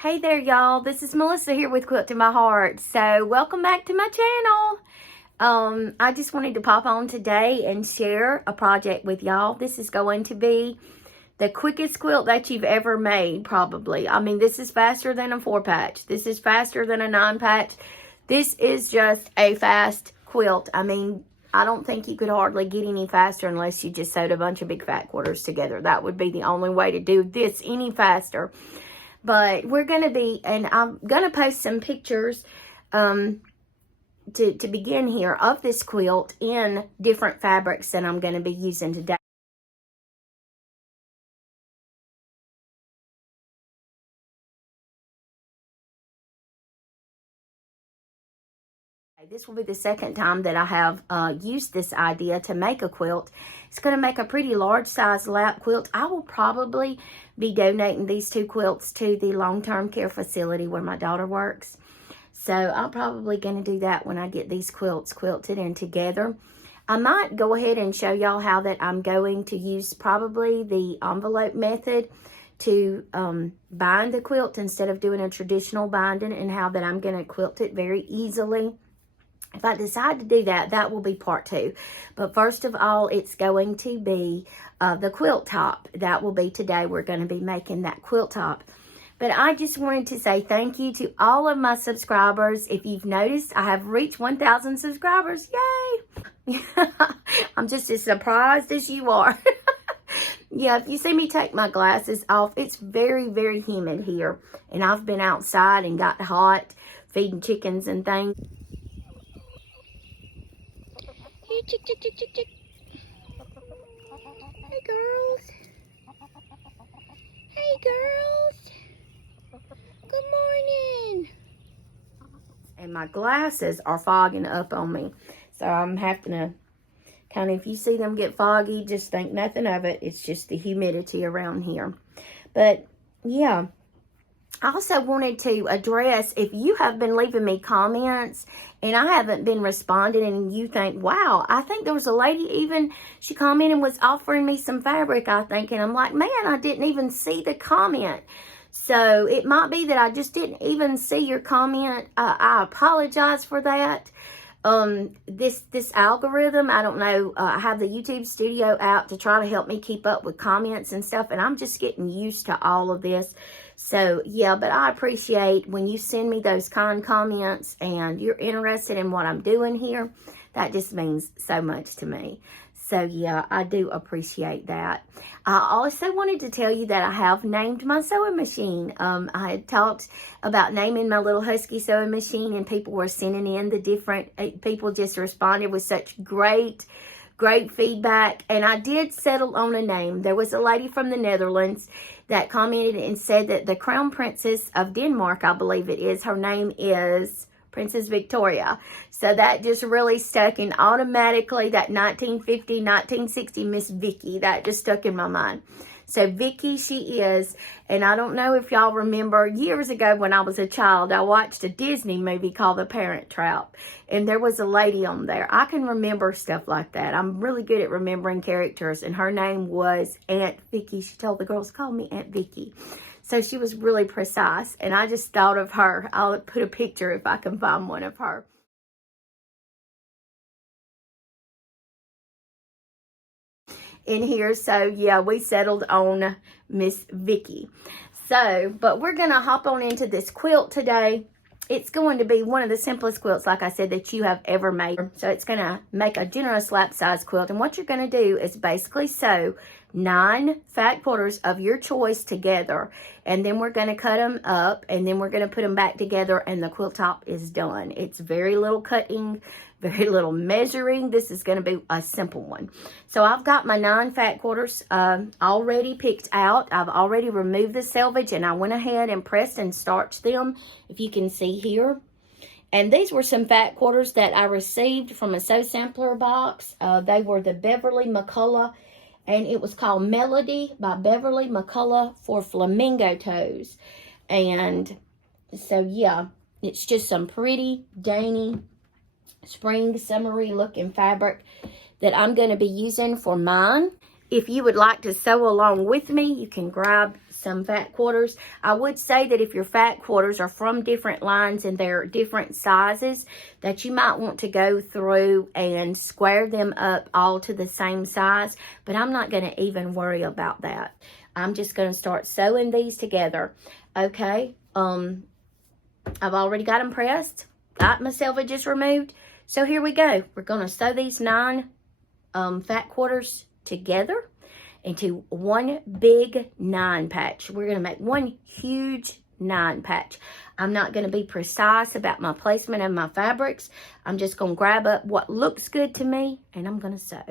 Hey there, y'all. This is Melissa here with Quilt in My Heart. So welcome back to my channel. I just wanted to pop on today and share a project with y'all. This is going to be the quickest quilt that you've ever made, probably. I mean, this is faster than a 4-patch. This is faster than a 9-patch. This is just a fast quilt. I mean, I don't think you could hardly get any faster unless you just sewed a bunch of big fat quarters together. That would be the only way to do this any faster. But we're going to be, and I'm going to post some pictures to begin here of this quilt in different fabrics that I'm going to be using today. This will be the second time that I have used this idea to make a quilt. It's going to make a pretty large size lap quilt. I will probably be donating these two quilts to the long-term care facility where my daughter works. So I'm probably going to do that when I get these quilts quilted and together. I might go ahead and show y'all how that I'm going to use probably the envelope method to bind the quilt instead of doing a traditional binding, and how that I'm going to quilt it very easily. If I decide to do that, that will be part 2. But first of all, it's going to be the quilt top. That will be today. We're going to be making that quilt top. But I just wanted to say thank you to all of my subscribers. If you've noticed, I have reached 1,000 subscribers. Yay! I'm just as surprised as you are. Yeah, if you see me take my glasses off, it's very, very humid here. And I've been outside and got hot feeding chickens and things. Hey, chick, chick, chick, chick, chick. Hey, girls. Hey, girls. Good morning. And my glasses are fogging up on me. So I'm having to kind of, if you see them get foggy, just think nothing of it. It's just the humidity around here. But, yeah. I also wanted to address, if you have been leaving me comments and I haven't been responding, and you think, wow, I think there was a lady even, she commented and was offering me some fabric, I think, and I'm like, man, I didn't even see the comment. So it might be that I just didn't even see your comment. I apologize for that. This algorithm, I don't know, I have the YouTube Studio app to try to help me keep up with comments and stuff, and I'm just getting used to all of this. So yeah, but I appreciate when you send me those kind comments and you're interested in what I'm doing here. That just means so much to me. So yeah, I do appreciate that. I also wanted to tell you that I have named my sewing machine. I had talked about naming my little husky sewing machine, and people were sending in the different, people just responded with such great feedback. And I did settle on a name. There was a lady from the Netherlands that commented and said that the Crown Princess of Denmark, I believe it is, her name is Princess Victoria. So that just really stuck, and automatically that 1950, 1960 Miss Vicky, that just stuck in my mind. So Vicky she is, and I don't know if y'all remember, years ago when I was a child, I watched a Disney movie called The Parent Trap, and there was a lady on there. I can remember stuff like that. I'm really good at remembering characters, and her name was Aunt Vicky. She told the girls, call me Aunt Vicky. So she was really precise, and I just thought of her. I'll put a picture if I can find one of her in here. So yeah, we settled on Miss Vicky. So, but we're going to hop on into this quilt today. It's going to be one of the simplest quilts, like I said, that you have ever made. So it's going to make a generous lap size quilt. And what you're going to do is basically sew 9 fat quarters of your choice together. And then we're going to cut them up, and then we're going to put them back together, and the quilt top is done. It's very little cutting, very little measuring. This is going to be a simple one. So I've got my 9 fat quarters already picked out. I've already removed the selvage, and I went ahead and pressed and starched them, if you can see here. And these were some fat quarters that I received from a Sew Sampler box. They were the Beverly McCullough, and it was called Melody by Beverly McCullough for flamingo toes. And so yeah, it's just some pretty dainty spring summery looking fabric that I'm going to be using for mine. If you would like to sew along with me, you can grab some fat quarters. I would say that if your fat quarters are from different lines and they're different sizes, that you might want to go through and square them up all to the same size, but I'm not going to even worry about that. I'm just going to start sewing these together. Okay, I've already got them pressed, got my selvage removed, so here we go. We're going to sew these 9 fat quarters together into one big 9 patch. We're going to make one huge 9 patch. I'm not going to be precise about my placement of my fabrics. I'm just going to grab up what looks good to me and I'm going to sew.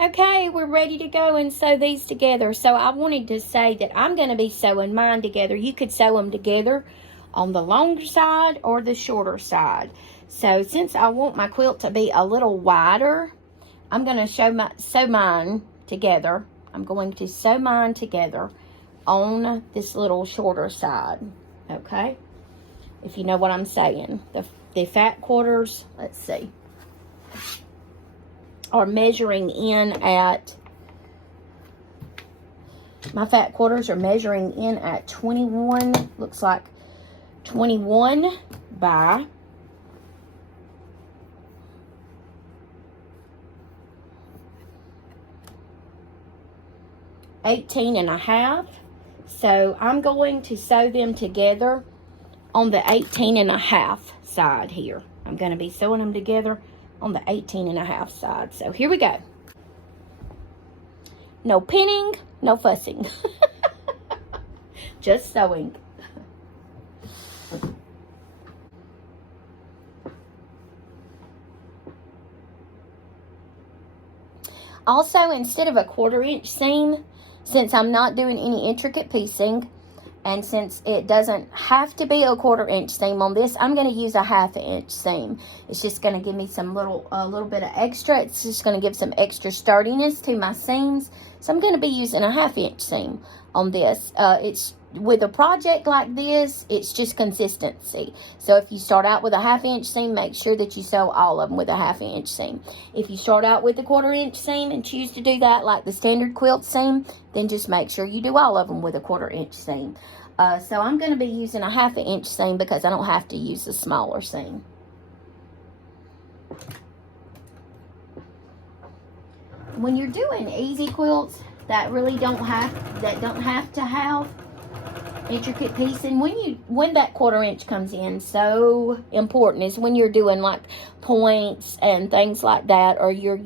Okay, we're ready to go and sew these together. So I wanted to say that I'm going to be sewing mine together. You could sew them together on the longer side or the shorter side. So since I want my quilt to be a little wider, I'm going to sew mine together. I'm going to sew mine together on this little shorter side. Okay? If you know what I'm saying. The fat quarters, let's see, are measuring in at, my fat quarters are measuring in at 21, looks like 21 by 18.5. So I'm going to sew them together on the 18.5 side here. I'm going to be sewing them together on the 18.5 side. So here we go. No pinning, no fussing. Just sewing. Also, instead of a 1/4 inch seam, since I'm not doing any intricate piecing, and since it doesn't have to be a 1/4 inch seam on this, I'm going to use a 1/2 inch seam. It's just going to give me some a little bit of extra. It's just going to give some extra sturdiness to my seams. So I'm going to be using a 1/2 inch seam on this. It's with a project like this, it's just consistency. So if you start out with a 1/2 inch seam, make sure that you sew all of them with a 1/2 inch seam. If you start out with a 1/4 inch seam and choose to do that like the standard quilt seam, then just make sure you do all of them with a 1/4 inch seam. So I'm going to be using a 1/2 inch seam because I don't have to use a smaller seam. When you're doing easy quilts that really don't have to have intricate piecing, when that 1/4 inch comes in, so important is when you're doing like points and things like that, or you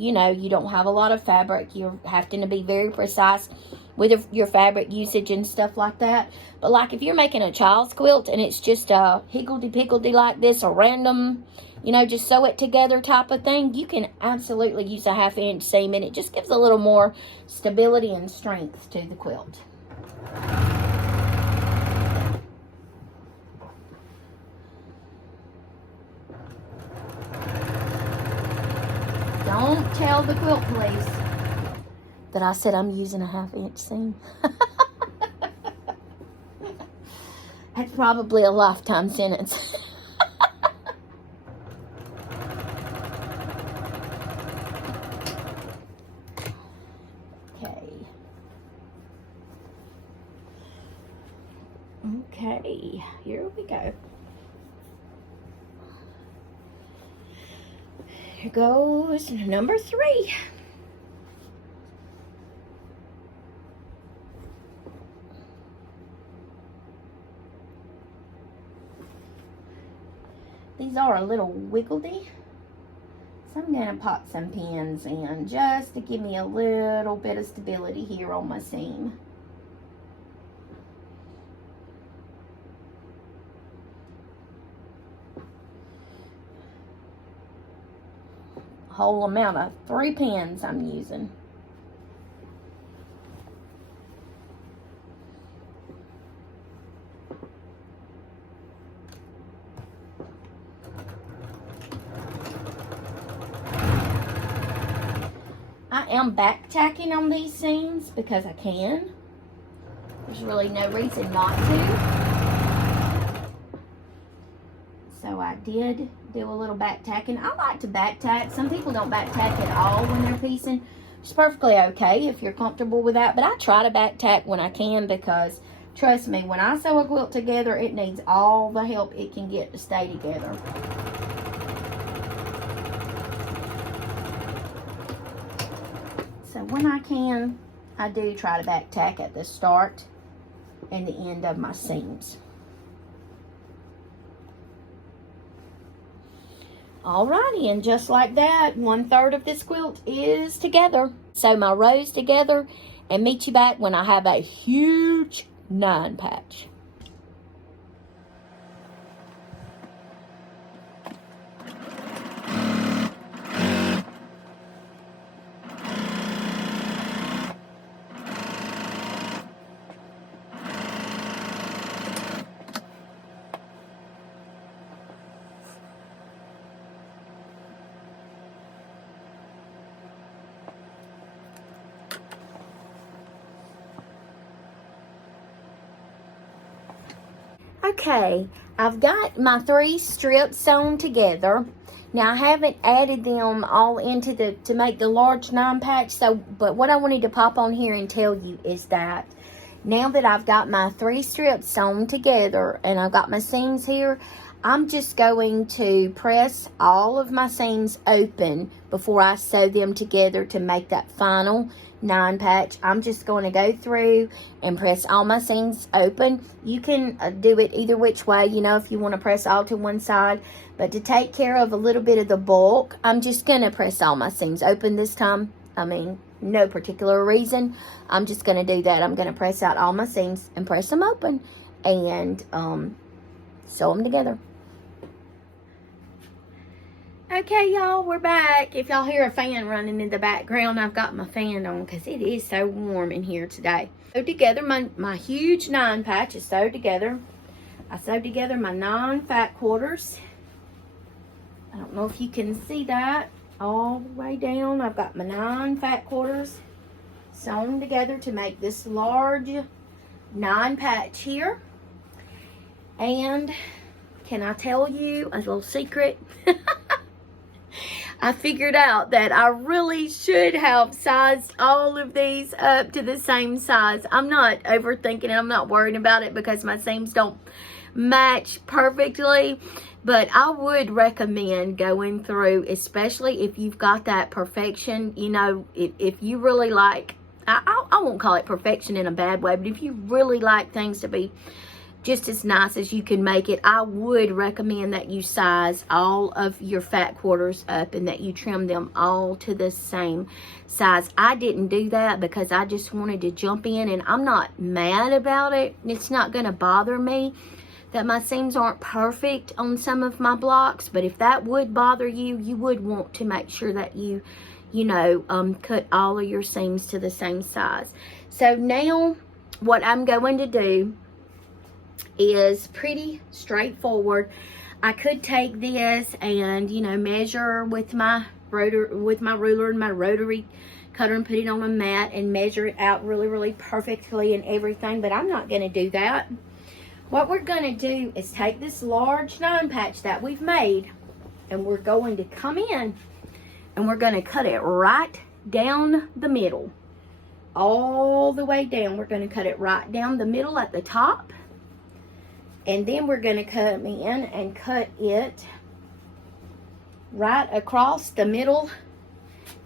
don't have a lot of fabric, you're having to be very precise with your fabric usage and stuff like that. But like if you're making a child's quilt and it's just a higgledy-piggledy like this, a random, just sew it together type of thing, you can absolutely use a 1/2 inch seam, and it just gives a little more stability and strength to the quilt. Don't tell the quilt police that I said I'm using a 1/2 inch seam. That's probably a lifetime sentence. Okay, here we go. Here goes number 3. These are a little wiggledy, so I'm going to pop some pins in just to give me a little bit of stability here on my seam. Whole amount of 3 pins I'm using. I am back tacking on these seams because I can. There's really no reason not to. So I did do a little back tacking. I like to back tack. Some people don't back tack at all when they're piecing. It's perfectly okay if you're comfortable with that. But I try to back tack when I can because Trust me, when I sew a quilt together, it needs all the help it can get to stay together. So when I can, I do try to back tack at the start and the end of my seams. Alrighty, and just like that, 1/3 of this quilt is together. Sew my rows together and meet you back when I have a huge 9 patch. Okay, I've got my 3 strips sewn together. Now I haven't added them all into to make the large 9 patch. But what I wanted to pop on here and tell you is that now that I've got my 3 strips sewn together and I've got my seams here, I'm just going to press all of my seams open before I sew them together to make that final 9 patch. I'm just going to go through and press all my seams open. You can do it either which way, you know, if you want to press all to one side. But to take care of a little bit of the bulk, I'm just going to press all my seams open this time. I mean, no particular reason. I'm just going to do that. I'm going to press out all my seams and press them open and sew them together. Okay, y'all, we're back. If y'all hear a fan running in the background, I've got my fan on because it is so warm in here today. Sewed together, my huge 9 patch is sewed together. I sewed together my 9 fat quarters. I don't know if you can see that all the way down. I've got my 9 fat quarters sewn together to make this large 9 patch here. And can I tell you a little secret? I figured out that I really should have sized all of these up to the same size. I'm not overthinking it. I'm not worried about it because my seams don't match perfectly. But I would recommend going through, especially if you've got that perfection. You know, if you really like, I won't call it perfection in a bad way, but if you really like things to be just as nice as you can make it, I would recommend that you size all of your fat quarters up and that you trim them all to the same size. I didn't do that because I just wanted to jump in, and I'm not mad about it. It's not going to bother me that my seams aren't perfect on some of my blocks, but if that would bother you, you would want to make sure that you cut all of your seams to the same size. So now what I'm going to do is pretty straightforward. I could take this and, you know, measure with my ruler and my rotary cutter and put it on a mat and measure it out really, really perfectly and everything, but I'm not going to do that. What we're going to do is take this large 9 patch that we've made, and we're going to come in and we're going to cut it right down the middle, all the way down. We're going to cut it right down the middle at the top. And then we're going to come in and cut it right across the middle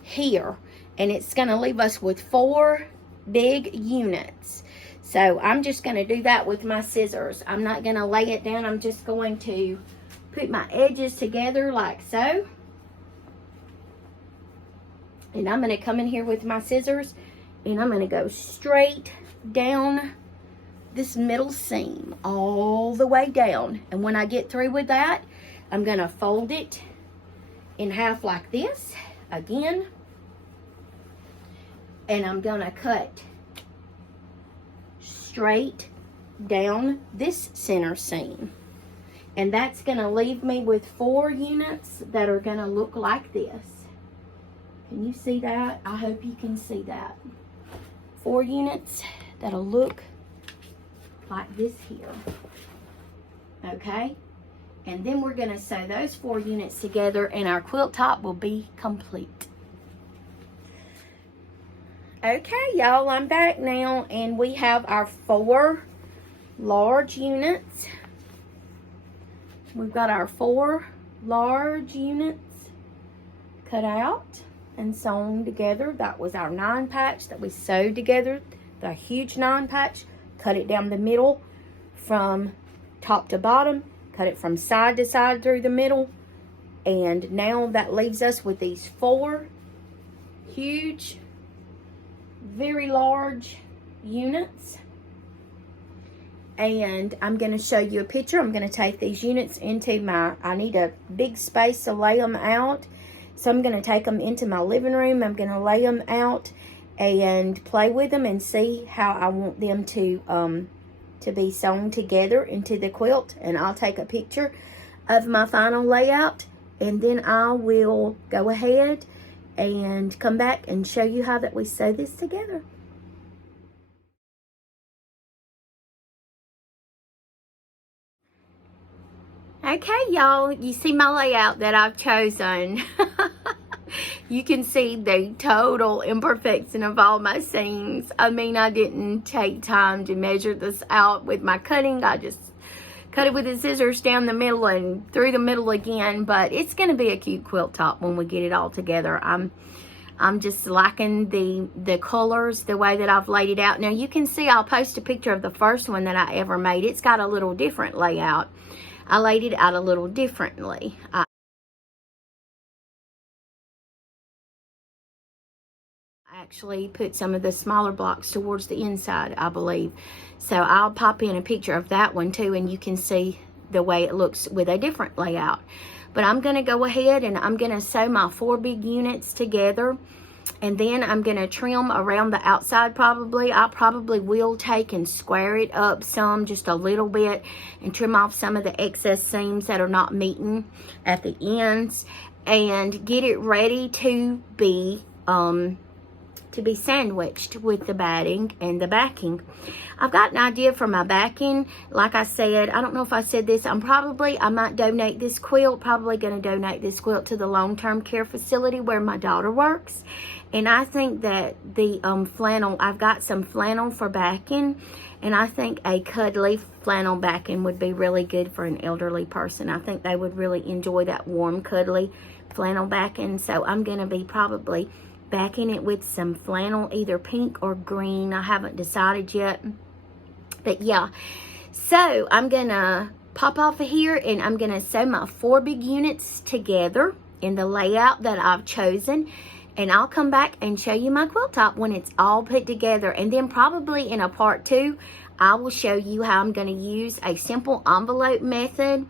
here. And it's going to leave us with 4 big units. So I'm just going to do that with my scissors. I'm not going to lay it down. I'm just going to put my edges together like so. And I'm going to come in here with my scissors and I'm going to go straight down this middle seam all the way down. And when I get through with that, I'm going to fold it in half like this again, and I'm going to cut straight down this center seam, and that's going to leave me with 4 units that are going to look like this. Can you see that? I hope you can see that. 4 units that'll look like this here. Okay, and then we're going to sew those 4 units together and our quilt top will be complete. Okay, y'all, I'm back now, and we have our 4 large units. We've got our 4 large units cut out and sewn together. That was our 9 patch that we sewed together, the huge 9 patch. Cut it down the middle from top to bottom, cut it from side to side through the middle, and now that leaves us with these 4 huge, very large units. And I'm going to show you a picture. I'm going to take these units into I need a big space to lay them out. So I'm going to take them into my living room. I'm going to lay them out and play with them and see how I want them to be sewn together into the quilt. And I'll take a picture of my final layout, and then I will go ahead and come back and show you how that we sew this together. Okay, y'all, you see my layout that I've chosen. You can see the total imperfection of all my seams. I mean, I didn't take time to measure this out with my cutting. I just cut it with the scissors down the middle and through the middle again. But it's going to be a cute quilt top when we get it all together. I'm just liking the colors, the way that I've laid it out. Now, you can see I'll post a picture of the first one that I ever made. It's got a little different layout. I laid it out a little differently. I actually put some of the smaller blocks towards the inside, I believe. So I'll pop in a picture of that one too, and you can see the way it looks with a different layout. But I'm going to go ahead and I'm going to sew my 4 big units together. And then I'm going to trim around the outside probably. I probably will take and square it up some, just a little bit, and trim off some of the excess seams that are not meeting at the ends, and get it ready to be sandwiched with the batting and the backing. I've got an idea for my backing. Like I said, I don't know if I said this, I might donate this quilt, probably going to donate this quilt to the long-term care facility where my daughter works. And I think that the flannel, I've got some flannel for backing, and I think a cuddly flannel backing would be really good for an elderly person. I think they would really enjoy that warm, cuddly flannel backing. So I'm going to be probably backing it with some flannel, either pink or green. I haven't decided yet. But yeah, so I'm going to pop off of here, and I'm going to sew my 4 big units together in the layout that I've chosen. And I'll come back and show you my quilt top when it's all put together. And then probably in a part 2, I will show you how I'm going to use a simple envelope method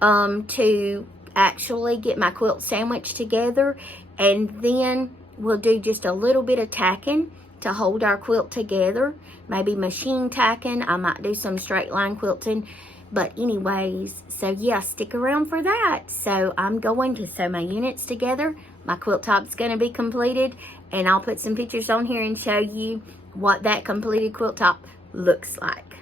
to actually get my quilt sandwiched together. And then we'll do just a little bit of tacking to hold our quilt together. Maybe machine tacking. I might do some straight line quilting. But anyways, so yeah, stick around for that. So I'm going to sew my units together. My quilt top's going to be completed, and I'll put some pictures on here and show you what that completed quilt top looks like.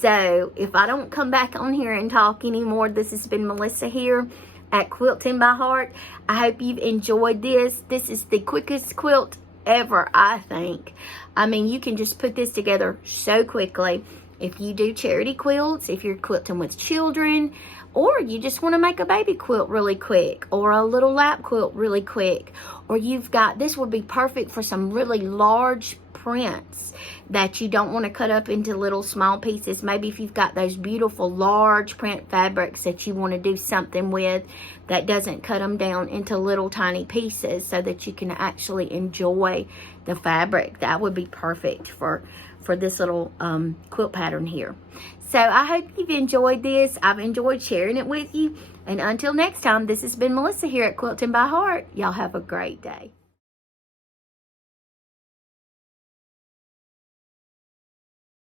So if I don't come back on here and talk anymore, this has been Melissa here at Quilting by Heart. I hope you've enjoyed this. This is the quickest quilt ever, I think. I mean, you can just put this together so quickly. If you do charity quilts, if you're quilting with children, or you just want to make a baby quilt really quick, or a little lap quilt really quick, or you've got, this would be perfect for some really large prints that you don't want to cut up into little small pieces. Maybe if you've got those beautiful large print fabrics that you want to do something with that doesn't cut them down into little tiny pieces so that you can actually enjoy the fabric, that would be perfect for this little quilt pattern here. So I hope you've enjoyed this. I've enjoyed sharing it with you. And until next time, this has been Melissa here at Quilting by Heart. Y'all have a great day.